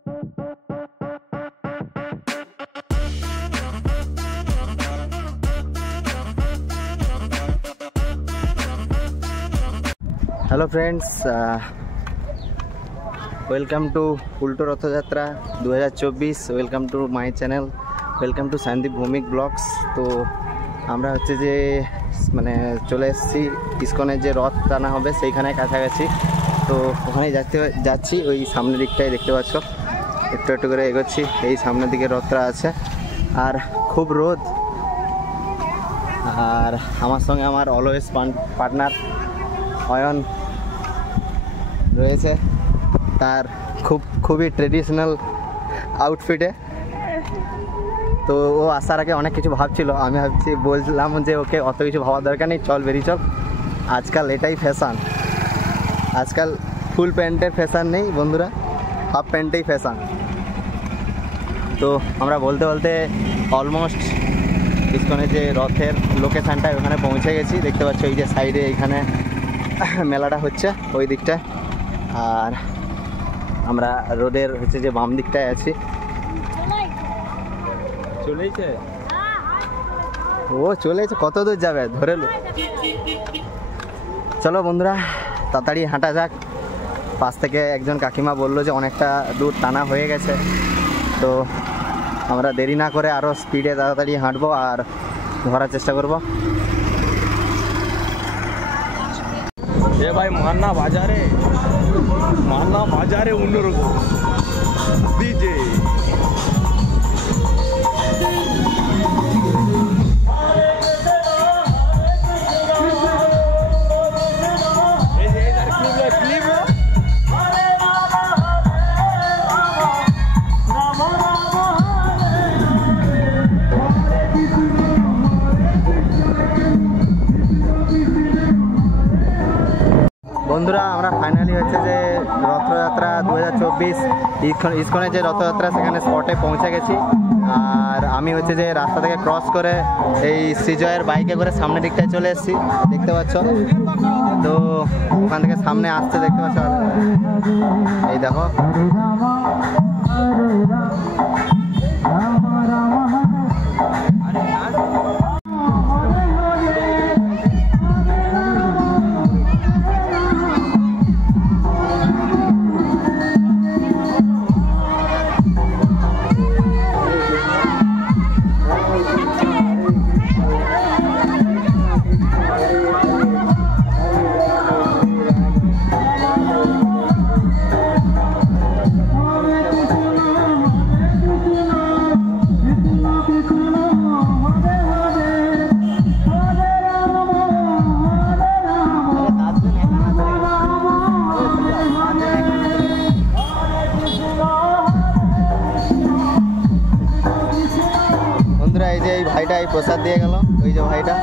Hello friends, welcome to Ulto Rathyatra 2024। Welcome to my channel, welcome to Sandip Bhowmik vlogs. तो আমরা হচ্ছে যে মানে চলে এসেছি ইসকনের যে রথ টানা হবে সেইখানে কাছাকাছি। তো ওখানেই যাচ্ছি, ওই সামনের দিকটাই দেখতে পাচ্ছ, একটু একটু করে এগোচ্ছি। এই সামনের দিকে রথটা আছে, আর খুব রোদ। আর আমার সঙ্গে আমার অলওয়েজ পার্টনার অয়ন রয়েছে, তার খুবই ট্রেডিশনাল আউটফিটে। তো ও আসার আগে অনেক কিছু ভাবছিল, আমি বললাম যে ওকে অত কিছু ভাবার দরকার নেই, চল বেরিয়ে চল। আজকাল এটাই ফ্যাশন, আজকাল ফুল প্যান্টের ফ্যাশন নেই বন্ধুরা, হাফ প্যান্টেই ফ্যাশন। তো আমরা বলতে বলতে অলমোস্ট ইসকনের যে রথের লোকেশানটা ওখানে পৌঁছে গেছি। দেখতে পাচ্ছ এই যে সাইডে এইখানে মেলাটা হচ্ছে ওই দিকটায়, আর আমরা রোডের হচ্ছে যে বাম দিকটায় আছি। ও চলেছে, কত দূর যাবে ধরে লো। চলো বন্ধুরা তাড়াতাড়ি হাঁটা যাক। পাশ থেকে একজন কাকিমা বললো যে অনেকটা দূর টানা হয়ে গেছে, তো আমরা দেরি না করে আরও স্পিডে তাড়াতাড়ি হাঁটবো আর ধরার চেষ্টা করবো। ये भाई मानना बाजारे उन्नूर को डीजे বন্ধুরা আমরা ফাইনালি হচ্ছে যে রথযাত্রা 2024 ইসকনের যে রথযাত্রা সেখানে স্পটে পৌঁছে গেছি। আর আমি হচ্ছে যে রাস্তা থেকে ক্রস করে এই শ্রীজয়ের বাইকে করে সামনের দিকটায় চলে এসেছি, দেখতে পাচ্ছ। তো ওখান থেকে সামনে আসতে দেখতে পাচ্ছ, এই দেখো। এই যে এই ভাইটা এই প্রসাদ দিয়ে গেল, ওই যে ভাইটা।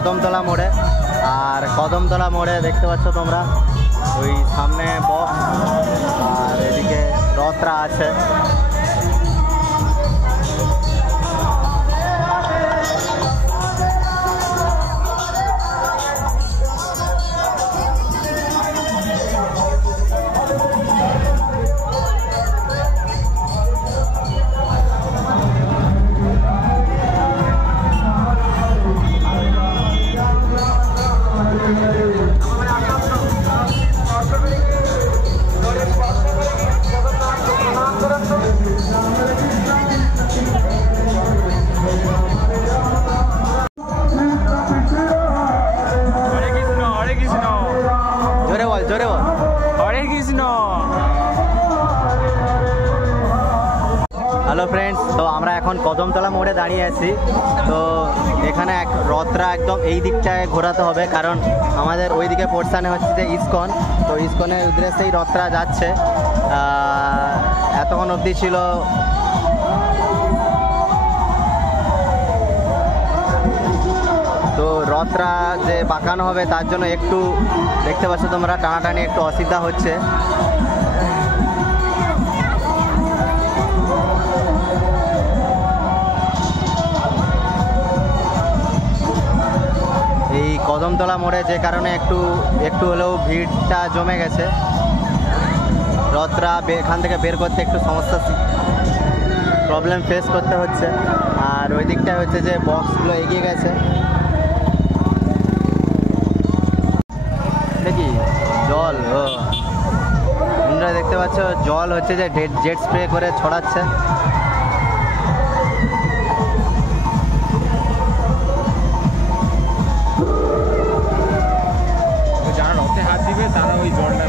কদমতলা মোড়ে। আর কদমতলা মোড়ে দেখতে পাচ্ছ তোমরা ওই সামনে বক্স আর এদিকে রথরা আছে। জোরে বল হরে কৃষ্ণ। হ্যালো ফ্রেন্ডস, তো আমরা এখন কদমতলা মোড়ে দাঁড়িয়ে আছি। তো এখানে রথরা একদম এই দিকটায় ঘোরাতে হবে, কারণ আমাদের ওই দিকে পোর্শানে হচ্ছে যে ইসকন। তো ইসকনের উদ্দেশ্যেই রথরা যাচ্ছে। এতক্ষণ অবধি ছিল তো রথরা যে বাঁকানো হবে তার জন্য একটু দেখতে পাচ্ছ তোমরা টানাটানি একটু অসুবিধা হচ্ছে। এই কদমতলা মোড়ে যে কারণে একটু হলেও ভিড়টা জমে গেছে। রথরা এখান থেকে বের করতে একটু সমস্যা প্রবলেম ফেস করতে হচ্ছে। আর ওই দিকটা হচ্ছে যে বক্সগুলো এগিয়ে গেছে। দেখি জল তোমরা দেখতে পাচ্ছ জল হচ্ছে যে জেট স্প্রে করে ছড়াচ্ছে। যারা রথে হাত দিবে তারা ওই জলটা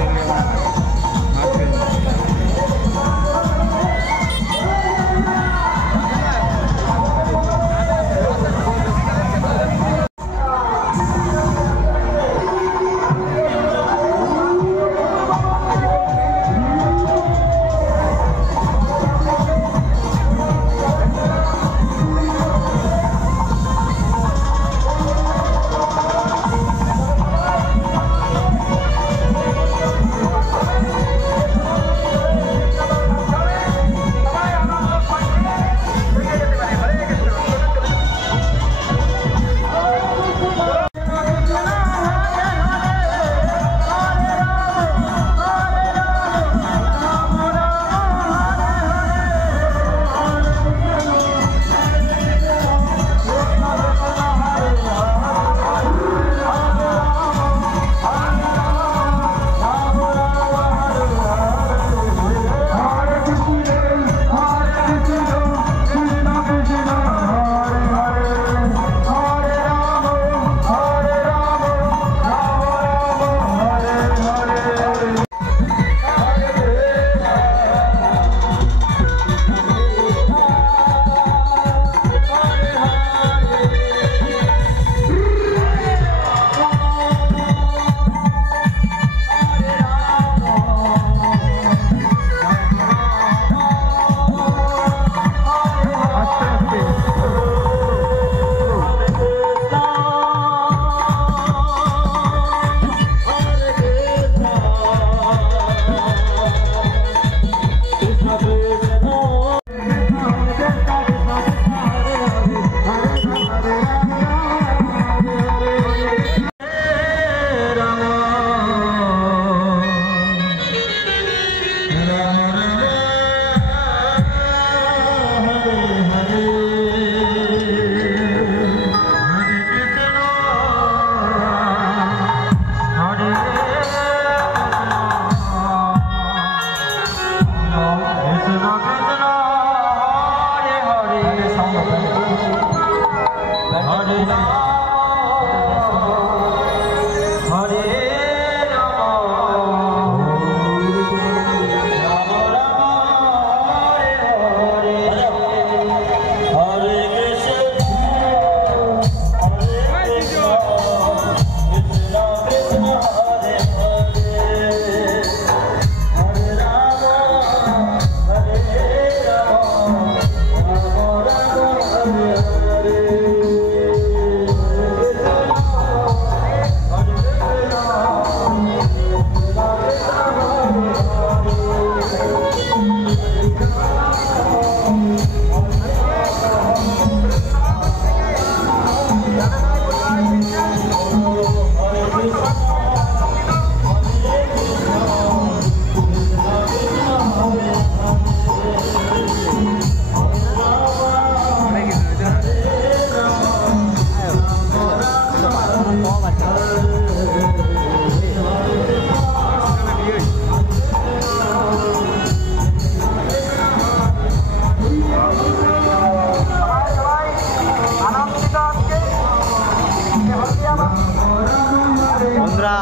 বন্ধুরা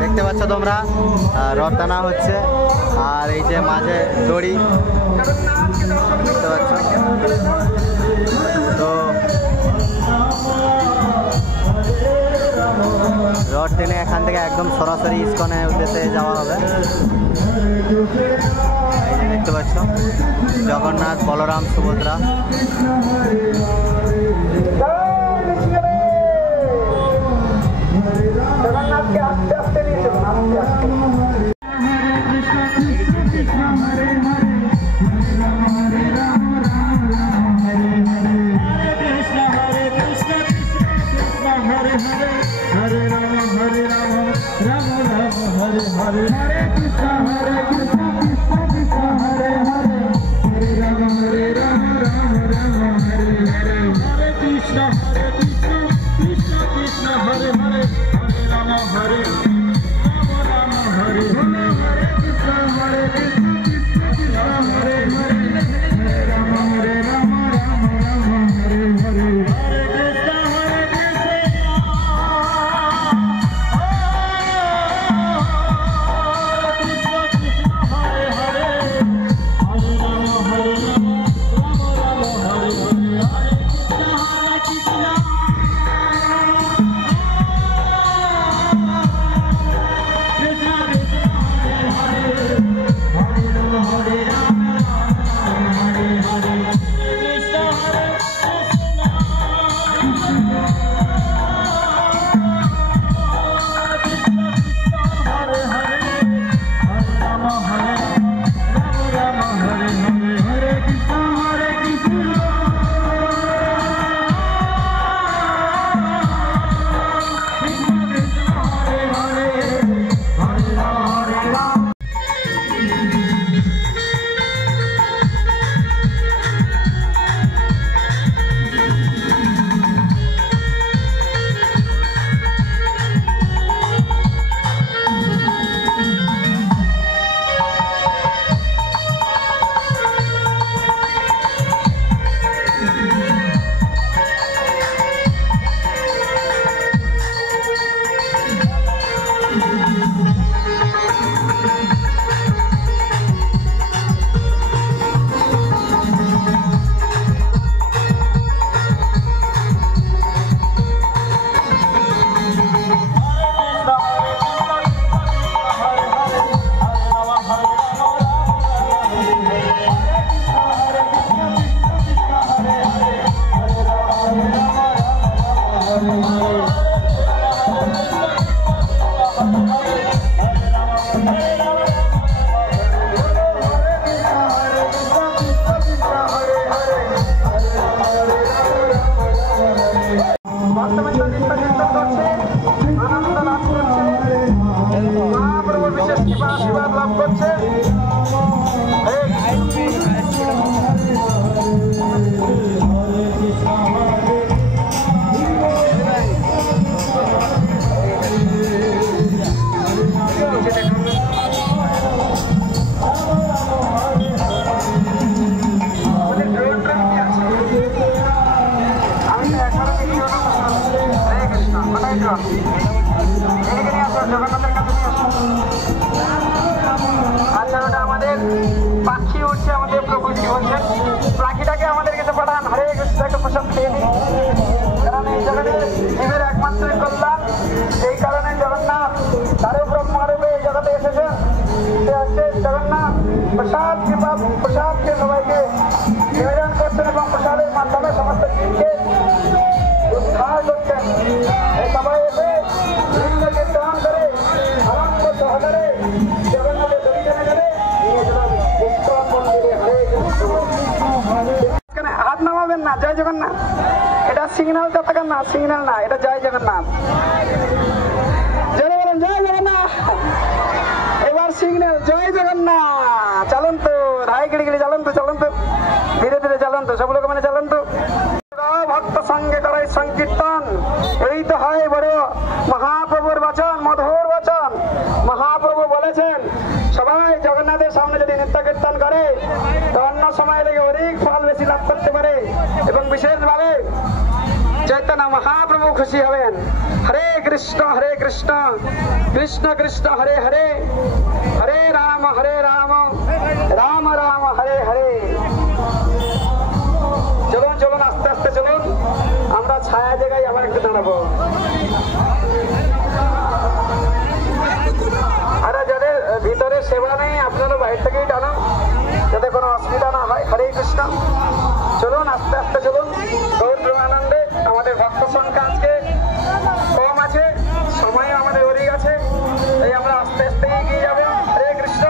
দেখতে পাচ্ছ তোমরা রথ টানা হচ্ছে, আর এই যে মাঝে দড়ি দেখতে পাচ্ছ। তো রথ টেনে এখান থেকে একদম সরাসরি ইস্কনের উদ্দেশ্যে যাওয়া হবে। এই যে দেখতে পাচ্ছ জগন্নাথ, বলরাম, সুভদ্রা। জগন্নাথকে আস্তে আস্তে নিয়ে চলুন, আস্তে আস্তে। আচ্ছা, ওটা আমাদের পাখি উঠছে, আমাদের প্রকৃতি বলছেন পাখিটাকে আমাদের কাছে পাঠান। হরে কৃষ্ণ, একটা প্রসাদ খেয়ে নিন, কারণ এই জগতে জীবের একমাত্র কল্যাণ। এই কারণে জগন্নাথ তার ব্রহ্মরূপে এই জগতে এসেছেন। সে হচ্ছে জগন্নাথ। প্রসাদকে সবাইকে নিবেদন করছেন এবং প্রসাদের মাধ্যমে সমস্ত জীবকে উদ্ধার করছেন। এই সবাই এসে লিঙ্গকে গ্রহণ করে আনন্দ সহকারে জগন্নাথের দড়ি টেনে গেলে নিয়ে চলেন ইস্কন মন্দিরে। হরে কৃষ্ণ। হাত নামাবেন না, জয় জগন্নাথ। এটা সিগন্যাল যতক্ষণ না, সিগন্যাল না, এটা জয় জগন্নাথ। জয় বলেন, জয় জগন্নাথ। এবার সিগন্যাল, জয় জগন্নাথ। চলুন তো, ধাই গিড়ি গিড়ি চলুন। ধীরে ধীরে চালান তো, সব লোক মানে চালান তো। ভক্ত সঙ্গে করাই সংকীর্তন, এই তো হয় বড় মহাপ্রভুর বচন, মধুর বচন। মহাপ্রভু বলেছেন সবাই জগন্নাথের সামনে যদি নৃত্য কীর্তন করে তো অন্য সময় থেকে অধিক ফল বেশি লাভ করতে পারে, এবং বিশেষভাবে চৈতন্য মহাপ্রভু খুশি হবেন। হরে কৃষ্ণ কৃষ্ণ কৃষ্ণ হরে হরে, হরে রাম রাম রাম হরে হরে। চলুন চলুন, আস্তে আস্তে চলুন, আমরা ছায়া জায়গায় আবার একটু দাঁড়াবো। আরে যাদের ভিতরে সেবা নেই আপনারা বাইরে থেকেই টানুন, যাতে কোনো অসুবিধা না হয়। হরে কৃষ্ণ, চলুন আস্তে আস্তে চলুন। গৌর প্রেমানন্দে আমাদের ভক্ত সংখ্যা আজকে কম আছে, সময় আমাদের অধিক আছে, তাই আমরা আস্তে আস্তে এগিয়ে যাবো। হরে কৃষ্ণ।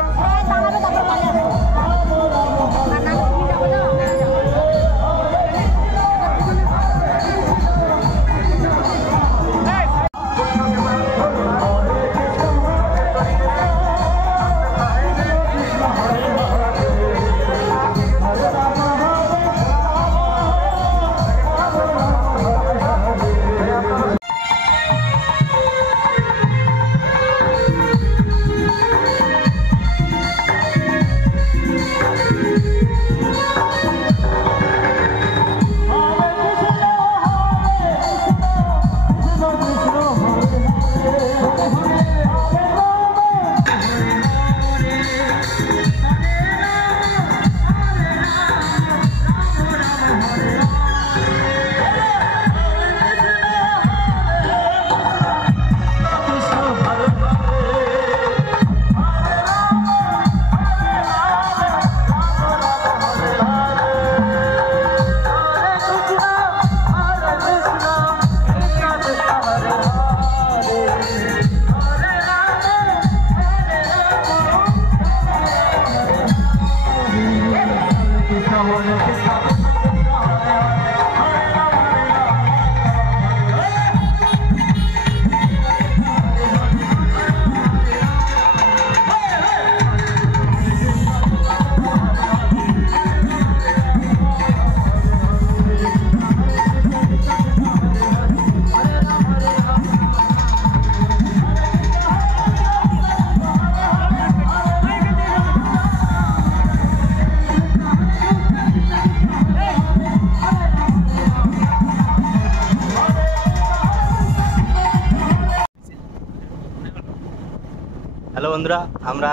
হ্যালো বন্ধুরা, আমরা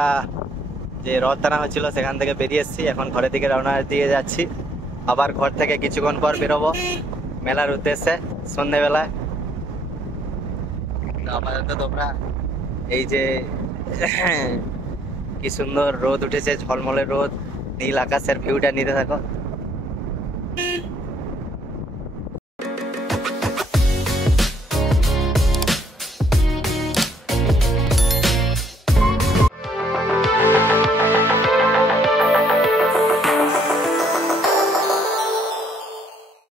যে রথ টানা হচ্ছিল সেখান থেকে বেরিয়ে এসেছি, এখন ঘরের দিকে রওনা দিয়ে যাচ্ছি। আবার ঘর থেকে কিছুক্ষণ পর বেরোবো মেলার উদ্দেশ্যে সন্ধ্যেবেলায়। আপাতত তোমরা এই যে কি সুন্দর রোদ উঠেছে, ঝলমলে রোদ, নীল আকাশের ভিউটা নিতে থাকো।